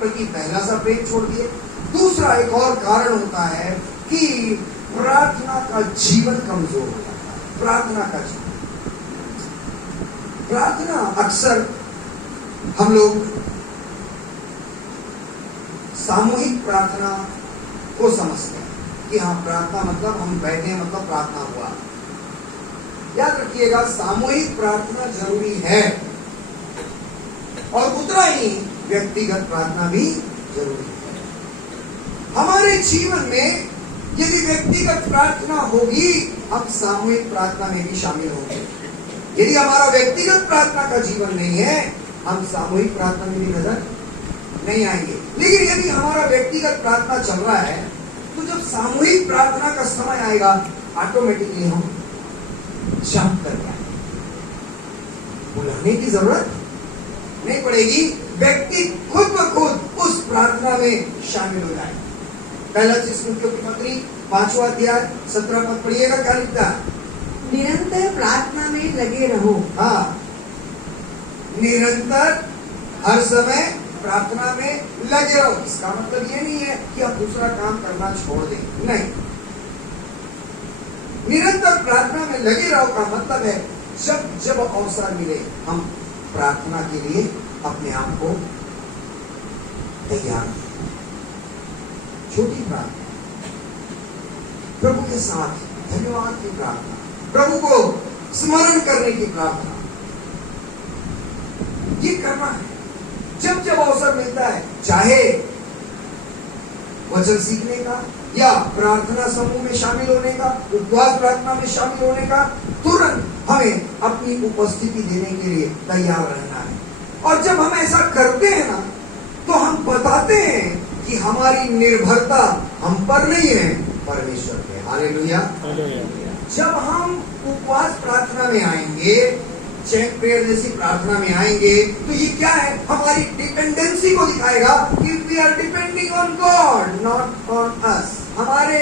प्रति पहला सा प्रेम छोड़ दिए। दूसरा एक और कारण होता है कि प्रार्थना का जीवन कमजोर हो जाता है। प्रार्थना का जीवन, प्रार्थना अक्सर हम लोग सामूहिक प्रार्थना को समझते हैं कि हाँ, प्रार्थना मतलब हम बैठे मतलब प्रार्थना हुआ। याद रखिएगा, सामूहिक प्रार्थना जरूरी है और उतना ही व्यक्तिगत प्रार्थना भी जरूरी है। हमारे जीवन में यदि व्यक्तिगत प्रार्थना होगी, हम सामूहिक प्रार्थना में भी शामिल होंगे। यदि हमारा व्यक्तिगत प्रार्थना का जीवन नहीं है, हम सामूहिक प्रार्थना में भी नजर नहीं आएंगे। लेकिन यदि हमारा व्यक्तिगत प्रार्थना चल रहा है, तो जब सामूहिक प्रार्थना का समय आएगा, ऑटोमेटिकली हम जंप कर जाएंगे। बुलाने की जरूरत नहीं पड़ेगी, व्यक्ति खुद ब खुद उस प्रार्थना में शामिल हो जाए। पहला थिस्सलुनीकियों की पत्री 5वां अध्याय 17 पद पढ़िएगा, क्या लिखता है? निरंतर प्रार्थना में लगे रहो। हाँ, निरंतर हर समय प्रार्थना में लगे रहो। इसका मतलब ये नहीं है कि आप दूसरा काम करना छोड़ दें, नहीं। निरंतर प्रार्थना में लगे रहो का मतलब है जब जब अवसर मिले हम प्रार्थना के लिए अपने आप को तैयार करें। छोटी प्रार्थना, प्रभु के साथ धन्यवाद की प्रार्थना, प्रभु को स्मरण करने की प्रार्थना, ये करना है जब जब अवसर मिलता है। चाहे वचन सीखने का या प्रार्थना समूह में शामिल होने का, उपवास प्रार्थना में शामिल होने का, तुरंत हमें अपनी उपस्थिति देने के लिए तैयार रहना है। और जब हम ऐसा करते हैं ना, तो हम बताते हैं कि हमारी निर्भरता हम पर नहीं है, परमेश्वर पे। हालेलुया। जब हम उपवास प्रार्थना में आएंगे, चेक प्रेयर जैसी प्रार्थना में आएंगे, तो ये क्या है? हमारी डिपेंडेंसी को दिखाएगा कि we are depending on God, not on us. हमारे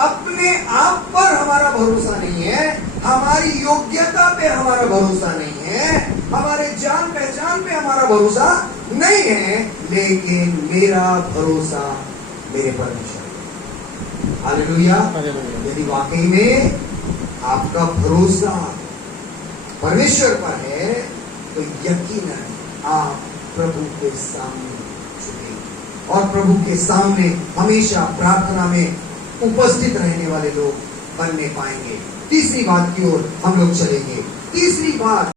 अपने आप पर हमारा भरोसा नहीं है, हमारी योग्यता पे हमारा भरोसा नहीं है, हमारे जान पहचान पे हमारा भरोसा नहीं है, लेकिन मेरा भरोसा मेरे परमेश्वर पे। हालेलुया। यदि वाकई में आपका भरोसा परमेश्वर पर है, तो यकीनन आप प्रभु के सामने झुकेंगे और प्रभु के सामने हमेशा प्रार्थना में उपस्थित रहने वाले लोग बनने पाएंगे। तीसरी बात की ओर हम लोग चलेंगे। तीसरी बात